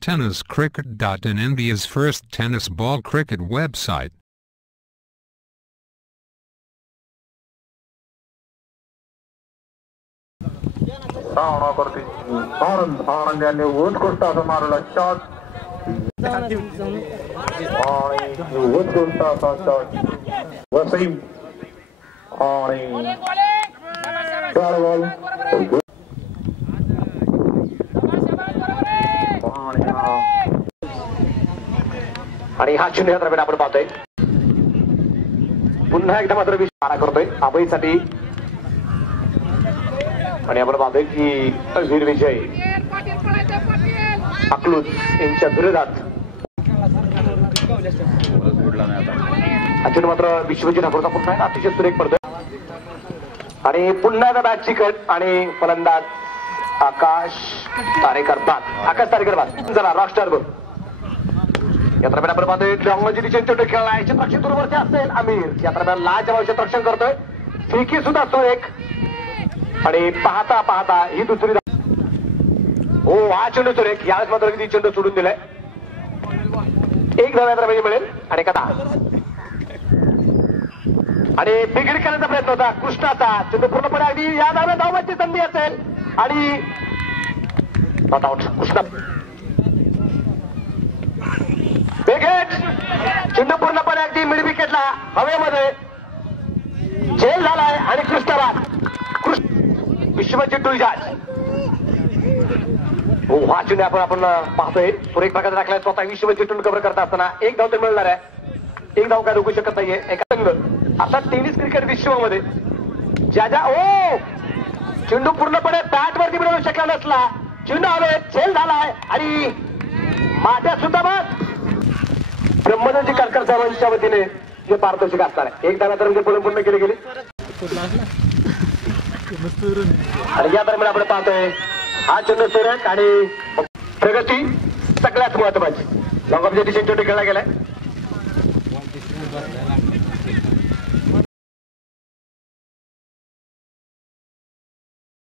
TennisCricket.in, India's first tennis ball cricket website. आणि हा शून्य द्रव्य आपण पाहतोय. पुन्हा एकदा मात्र विचार करतोय आबईसाठी आणि आपण पाहतोय की वीर विजय अकलूज यांच्या विरोधात अजून मात्र विश्वजित ठाकूरचा पुन्हा एक अतिशय सुरेख पडतोय आणि पुन्हा एकदा बॅट चिकट आणि फलंदाज आकाश तारेकर बाद चला रॉस्टर या दरम्यान आपण पाहतोय लॉंगजीची चेंडू खेळला आहे. क्षेत्ररक्षक असेल आमिर या दरम्यान लाजवाब क्षेत्ररक्षण करतोय. फिकी सुद्धा सुरेख आणि पाहता पाहता ही दुसरी हो हा चेंडू सुरेख. यावेळेस मात्र किती चेंडू सोडून दिलाय. एक धाव या दरम्यान मिळेल आणि कथा आणि बिघडी करण्याचा प्रयत्न होता कृष्णाचा. चेंडू पूर्णपणे अगदी या दरम्यान धावांची संधी असेल आणि नॉट आउट. कृष्णा चेंडू पूर्णपणे अगदी मिड विकेटला हवेमध्ये झेल झालाय आणि कृष्णाबाद विश्वजित टुलजाज हो हा चेंडू आपण पाहतोय सुरेख प्रकारे टाकलाय. स्वतः विश्वजित टुल कव्हर करता असताना एक धाव तर मिळणार आहे. एक धाव काय रोखू शकत नाहीये एका संघ असा टेनिस क्रिकेट विश्वामध्ये ज्या ओ चेंडू पूर्णपणे बॅट वरती मिळवू शकला नसला. चेंडू हवे झेल झालाय आणि माझ्या सुद्धा बाद ब्रह्मदत्त कारकर साहेबांच्या वतीने जे पारितोषिक असणार आहे. एक धावा तर पूर्ण केले गेले आणि या दरम्यान आपण पाहतोय हा चेंडू सुरेख आणि प्रगती सगळ्यात महत्वाची लॉंग ऑफ चेंडू खेळला गेलाय.